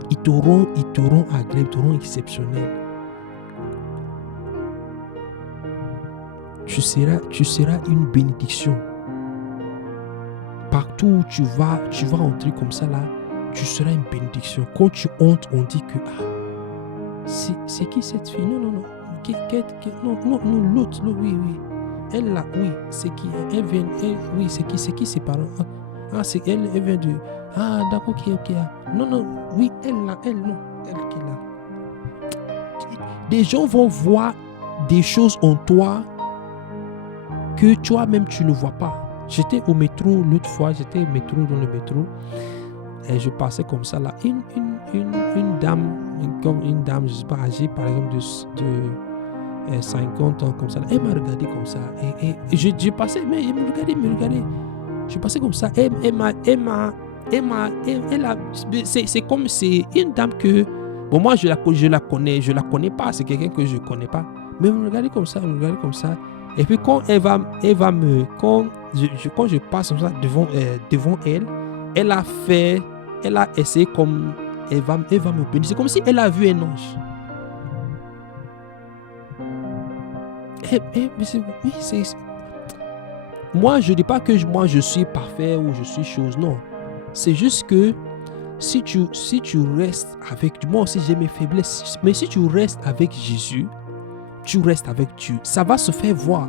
Ils te rend agréable, ils te rend exceptionnel. Tu seras une bénédiction. Partout où tu vas entrer comme ça là, tu seras une bénédiction. Quand tu entres, on dit que c'est qui cette fille? Non. Non, l'autre, oui. Elle là, oui, c'est qui? Elle vient, oui, c'est qui ses parents? C'est elle vient de... d'accord, ok. Non, oui, elle qui est là. Des gens vont voir des choses en toi que toi-même tu ne vois pas. J'étais au métro l'autre fois, dans le métro, et je passais comme ça là, une dame, je sais pas, âgée par exemple de 50 ans comme ça là. Elle m'a regardé comme ça, et j'ai passé, mais elle me regardait. Je passais comme ça, c'est comme, c'est une dame que, bon, moi je la connais pas, c'est quelqu'un que je connais pas, mais elle me regardait comme ça, et puis quand quand je passe comme ça devant elle, elle a essayé comme, elle va me bénir, c'est comme si elle a vu un ange. Moi, je ne dis pas que moi je suis parfait ou je suis chose, non. C'est juste que si tu restes avec moi aussi, j'ai mes faiblesses, mais si tu restes avec Jésus, tu restes avec Dieu, ça va se faire voir.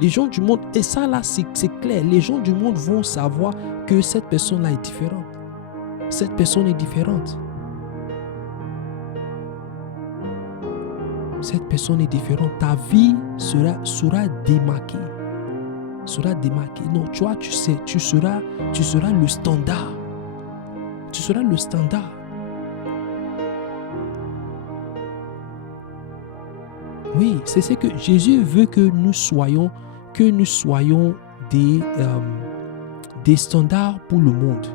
Les gens du monde, et ça là c'est clair, les gens du monde vont savoir que cette personne là est différente. Cette personne est différente. Cette personne est différente. Ta vie sera démarquée. Non, tu seras le standard. Tu seras le standard. Oui, c'est ce que Jésus veut, que nous soyons des standards pour le monde.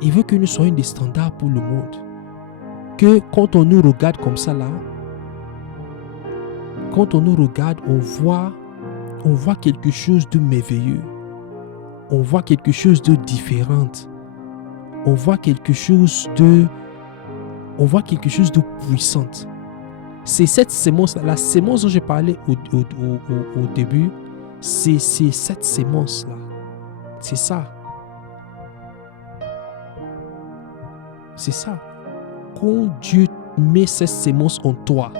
Il veut que nous soyons des standards pour le monde. Que quand on nous regarde comme ça là, quand on nous regarde, on voit quelque chose de merveilleux. On voit quelque chose de différent. On voit quelque chose de puissant. C'est cette sémence, la sémence dont j'ai parlé au début, c'est cette sémence-là. C'est ça. C'est ça. Quand Dieu met cette sémence en toi,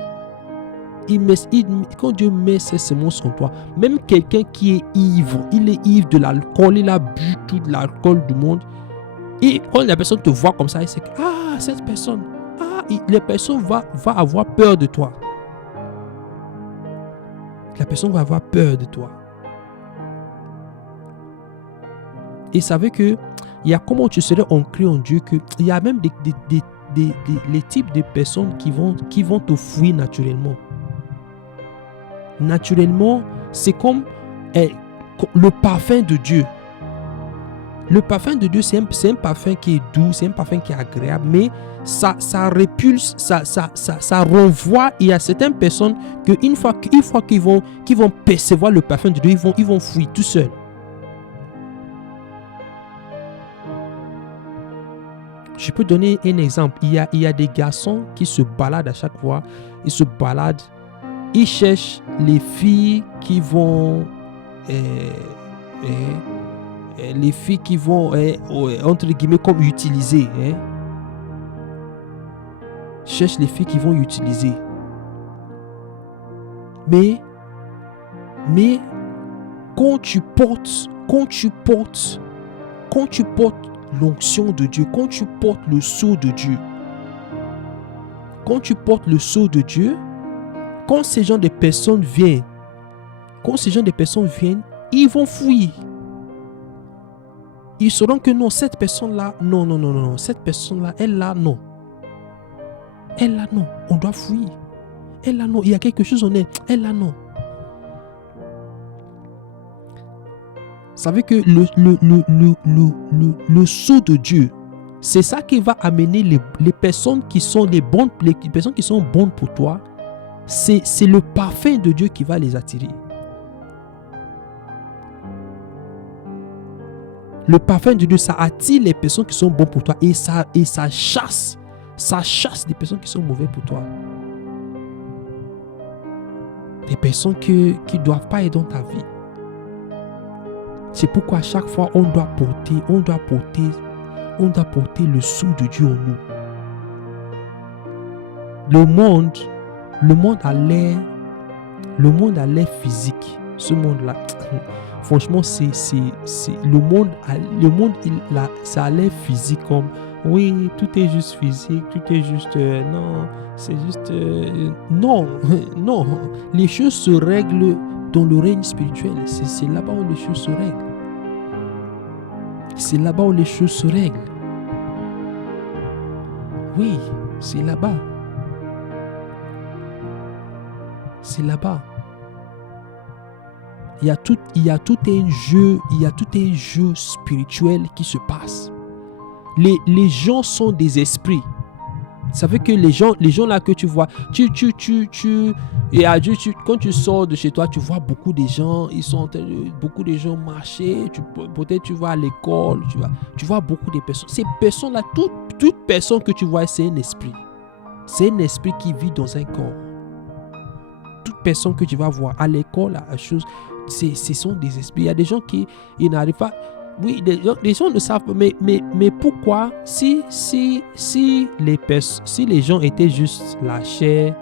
quand Dieu met cette sémence en toi, même quelqu'un qui est ivre, il est ivre de l'alcool, il a bu tout l'alcool du monde, et quand la personne te voit comme ça, il sait que cette personne, la personne va avoir peur de toi. La personne va avoir peur de toi. Et savez que il y a comment tu serais ancré en Dieu, que il y a même les types de personnes qui vont te fuir naturellement. Naturellement, c'est comme le parfum de Dieu. Le parfum de Dieu, c'est un parfum qui est doux, c'est un parfum qui est agréable, mais ça répulse, ça renvoie. Il y a certaines personnes qu'une fois qu'ils vont percevoir le parfum de Dieu, ils vont fuir tout seuls. Je peux donner un exemple. Il y a des garçons qui se baladent à chaque fois. Ils se baladent. Ils cherchent les filles qui vont... les filles qui vont, entre guillemets, comme utiliser. Cherche les filles qui vont utiliser. Mais quand tu portes l'onction de Dieu, quand tu portes le sceau de Dieu, quand ces gens de personnes viennent, ils vont fuir. ils sauront que non, cette personne-là, non, cette personne-là, elle là, non. Elle là, non, on doit fuir. Elle là, non, il y a quelque chose en elle. Elle là, non. Vous savez que le sceau de Dieu, c'est ça qui va amener les personnes qui sont les personnes qui sont bonnes pour toi. C'est le parfum de Dieu qui va les attirer. Le parfum de Dieu, ça attire les personnes qui sont bonnes pour toi et ça chasse les personnes qui sont mauvaises pour toi. Des personnes qui ne doivent pas être dans ta vie. C'est pourquoi à chaque fois, on doit porter le sceau de Dieu en nous. Le monde a l'air physique. Ce monde-là, franchement, le monde ça a l'air physique comme, oui, tout est juste physique, tout est juste, non, c'est juste, non, les choses se règlent dans le règne spirituel. C'est là-bas où les choses se règlent. C'est là-bas où les choses se règlent. Oui, c'est là-bas. C'est là-bas. Il y a tout un jeu spirituel qui se passe. Les gens sont des esprits. Vous savez que les gens là que tu vois, quand tu sors de chez toi, tu vois beaucoup de gens, beaucoup de gens marcher, peut-être tu vas à l'école, tu vois beaucoup de personnes. Ces personnes-là, toute personne que tu vois, c'est un esprit. C'est un esprit qui vit dans un corps. Toute personne que tu vas voir à l'école, ce sont des esprits. Il y a des gens qui n'arrivent pas. Oui, les gens ne savent pas, mais pourquoi si les gens étaient juste la chair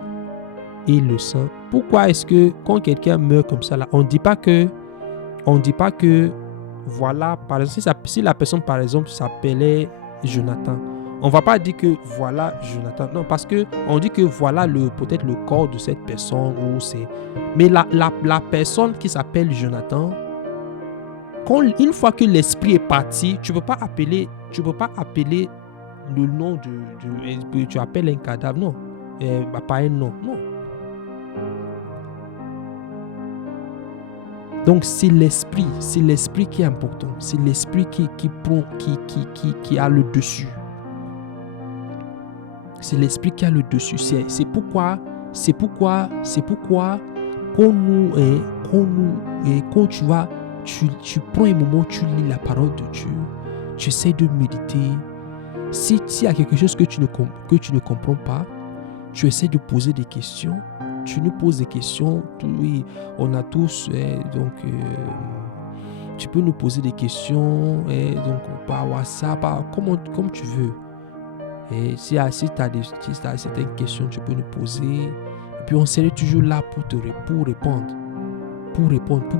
et le sang, pourquoi est-ce que quand quelqu'un meurt comme ça là, on dit pas que voilà, par exemple, si la personne par exemple s'appelait Jonathan, on va pas dire que voilà Jonathan, non, parce que on dit que voilà peut-être le corps de cette personne mais la personne qui s'appelle Jonathan, une fois que l'esprit est parti, tu peux pas appeler le nom tu appelles un cadavre, non, pas un nom, non. Donc c'est l'esprit qui est important, c'est l'esprit qui a le dessus. C'est l'esprit qui a le dessus. C'est pourquoi quand tu prends un moment, tu lis la parole de Dieu, tu essaies de méditer. S'il y a quelque chose que tu ne comprends pas, tu essaies de poser des questions. Tu nous poses des questions. Oui, on a tous, tu peux nous poser des questions, donc par WhatsApp, comme tu veux. Et si tu as certaines questions, tu peux nous poser. Et puis on serait toujours là pour répondre. Pour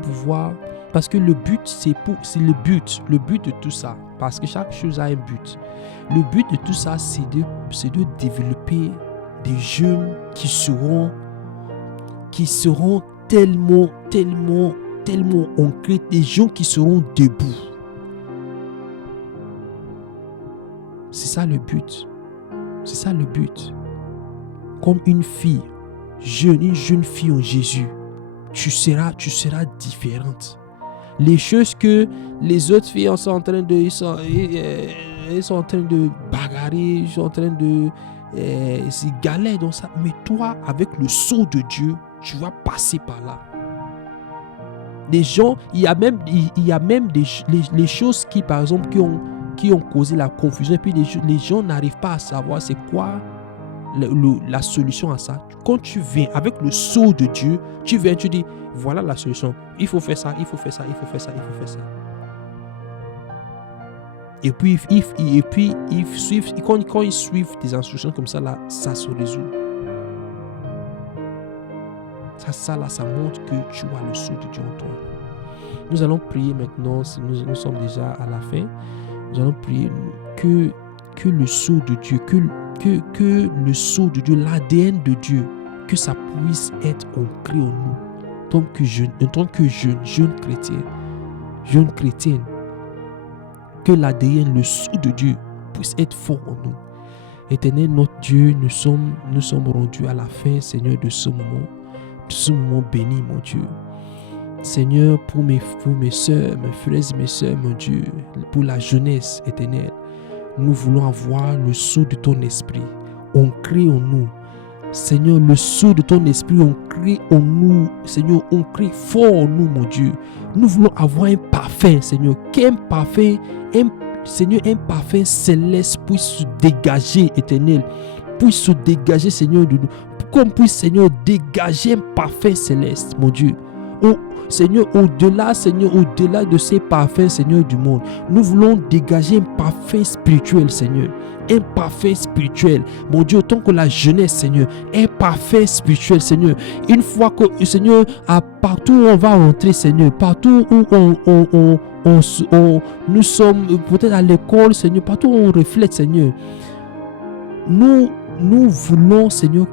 pouvoir. Parce que le but, c'est le but de tout ça. Parce que chaque chose a un but. Le but de tout ça, c'est de développer des jeunes qui seront tellement ancrés, des gens qui seront debout. C'est ça le but. C'est ça le but. Comme une jeune fille en Jésus, tu seras différente. Les choses que les autres filles sont en train de bagarrer, ils sont en train de se galérer dans ça. Mais toi, avec le sceau de Dieu, tu vas passer par là. Les gens, il y a même les choses qui, par exemple, qui ont causé la confusion. Et puis les gens n'arrivent pas à savoir c'est quoi la solution à ça. Quand tu viens avec le sceau de Dieu, tu dis voilà la solution. Il faut faire ça, il faut faire ça, il faut faire ça, il faut faire ça. Et puis quand ils suivent des instructions comme ça là, ça se résout. Ça montre que tu as le sceau de Dieu en toi. Nous allons prier maintenant. Nous sommes déjà à la fin. Nous allons prier que le sceau de Dieu, que le sceau de Dieu, l'ADN de Dieu, que ça puisse être ancré en nous. En tant que jeune chrétienne, que l'ADN, le sceau de Dieu puisse être fort en nous. Éternel, notre Dieu, nous sommes rendus à la fin, Seigneur, de ce moment béni, mon Dieu. Seigneur, pour mes soeurs, mes frères et mes soeurs, mon Dieu, pour la jeunesse éternelle, nous voulons avoir le sceau de ton esprit. On crée en nous. Seigneur, le sceau de ton esprit, on crée en nous. Seigneur, on crée fort en nous, mon Dieu. Nous voulons avoir un parfum, Seigneur. Qu'un parfum, Seigneur, un parfum céleste puisse se dégager, éternel. Puisse se dégager, Seigneur, de nous. Comme puisse, Seigneur, dégager un parfum céleste, mon Dieu. Oh, Seigneur, au-delà de ces parfums, Seigneur, du monde, nous voulons dégager un parfum spirituel, Seigneur. Un parfum spirituel. Mon Dieu, autant que la jeunesse, Seigneur, un parfum spirituel, Seigneur. Une fois que, Seigneur, partout où on va rentrer, Seigneur, partout où nous sommes, peut-être à l'école, Seigneur, partout où on reflète, Seigneur, nous voulons, Seigneur,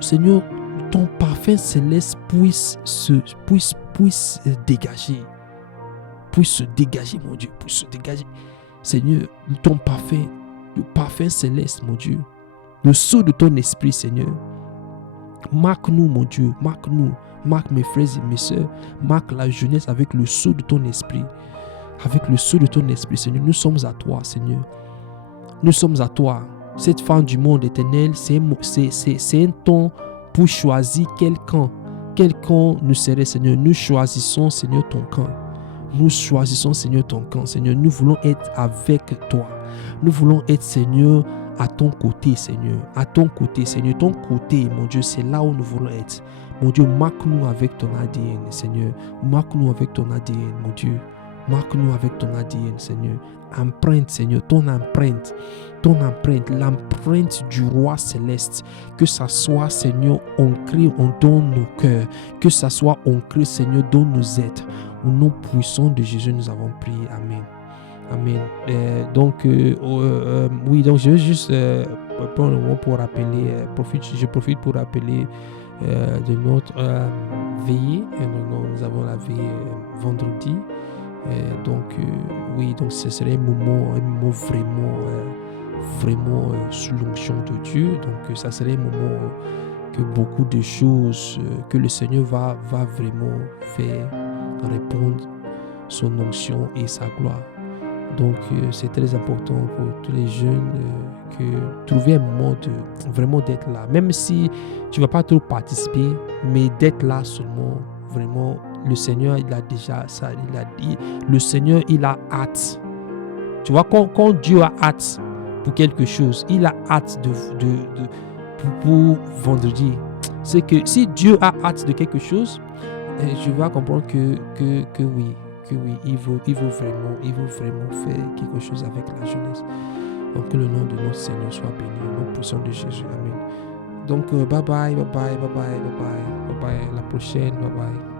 Seigneur, ton parfum céleste puisse dégager. Puisse se dégager, mon Dieu. Puisse se dégager. Seigneur, ton parfum, le parfum céleste, mon Dieu. Le sceau de ton esprit, Seigneur. Marque-nous, mon Dieu. Marque-nous. Marque mes frères et mes soeurs. Marque la jeunesse avec le sceau de ton esprit. Avec le sceau de ton esprit, Seigneur. Nous sommes à toi, Seigneur. Nous sommes à toi. Cette fin du monde éternel, c'est un temps pour choisir quel camp nous serait, Seigneur. Nous choisissons, Seigneur, ton camp. Nous choisissons, Seigneur, ton camp, Seigneur. Nous voulons être avec toi. Nous voulons être, Seigneur, à ton côté, Seigneur. À ton côté, Seigneur. Ton côté, mon Dieu, c'est là où nous voulons être. Mon Dieu, marque-nous avec ton ADN, Seigneur. Marque-nous avec ton ADN, mon Dieu. Marque-nous avec ton ADN, Seigneur. Empreinte, Seigneur, ton empreinte, l'empreinte du roi céleste. Que ça soit, Seigneur, ancré dans nos cœurs. Que ça soit ancré, Seigneur, dans nos êtres. Au nom puissant de Jésus, nous avons prié. Amen. Amen. Oui, donc je vais juste prendre le moment pour rappeler, je profite pour rappeler de notre veillée. Nous avons la veillée vendredi. Oui, donc ce serait un moment vraiment sous l'onction de Dieu. Donc ça serait un moment que beaucoup de choses que le Seigneur va vraiment faire répondre son onction et sa gloire. Donc c'est très important pour tous les jeunes que trouver un moment vraiment d'être là, même si tu vas pas trop participer, mais d'être là seulement. Vraiment, le Seigneur, il a déjà ça, il a dit, le Seigneur, il a hâte. Tu vois, quand Dieu a hâte pour quelque chose, il a hâte pour vendredi. C'est que si Dieu a hâte de quelque chose, je vais comprendre que oui, il veut vraiment faire quelque chose avec la jeunesse. Donc que le nom de notre Seigneur soit béni, au nom puissant de Jésus. Amen. Donc bye bye, à la prochaine, bye bye.